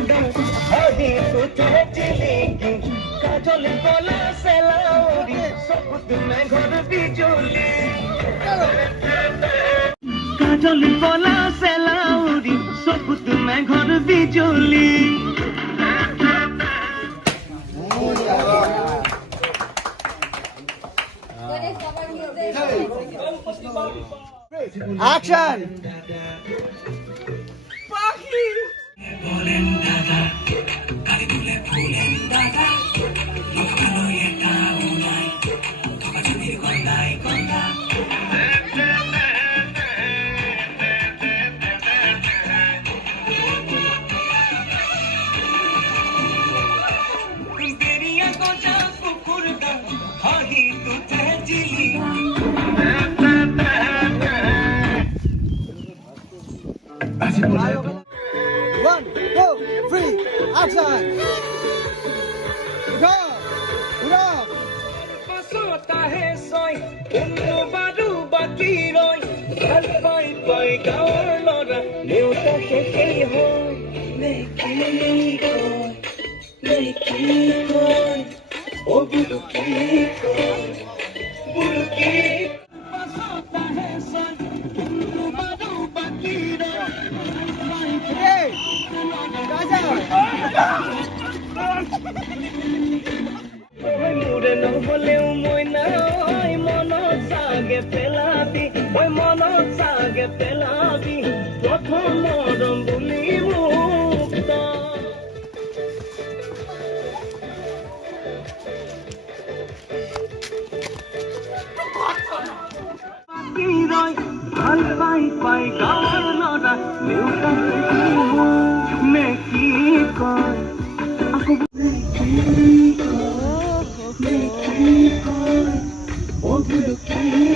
আহি তুতে জিলিকি কাজল কলা সেলাউরি সবুজ মেঘর বিজুলি কাজল কলা সেলাউরি সবুজ মেঘর বিজুলি Action! One, two, three, action! Go! Go! Pasota hai soy, unno baru baki roy, hal pai pai gaur lora, neuta ke hoy, neki hoy, o buluki hoy, buluki. Pasota hai soy, unno baru baki roy. Hey! Raja! Oi mure no boleu moi na oi mono sage pelabi oi mono sage pelabi prothom morom buli mukta kiroi hal pai pai gaur lora neuta me ki koi aku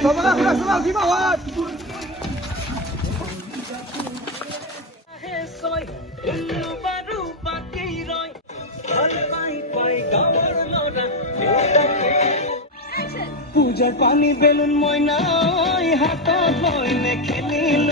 Sama, di bawah. soy unnu baru baki roy hal pai pai gaur lora পূজার পানি balloon ময়না হাত বইনে খেলিল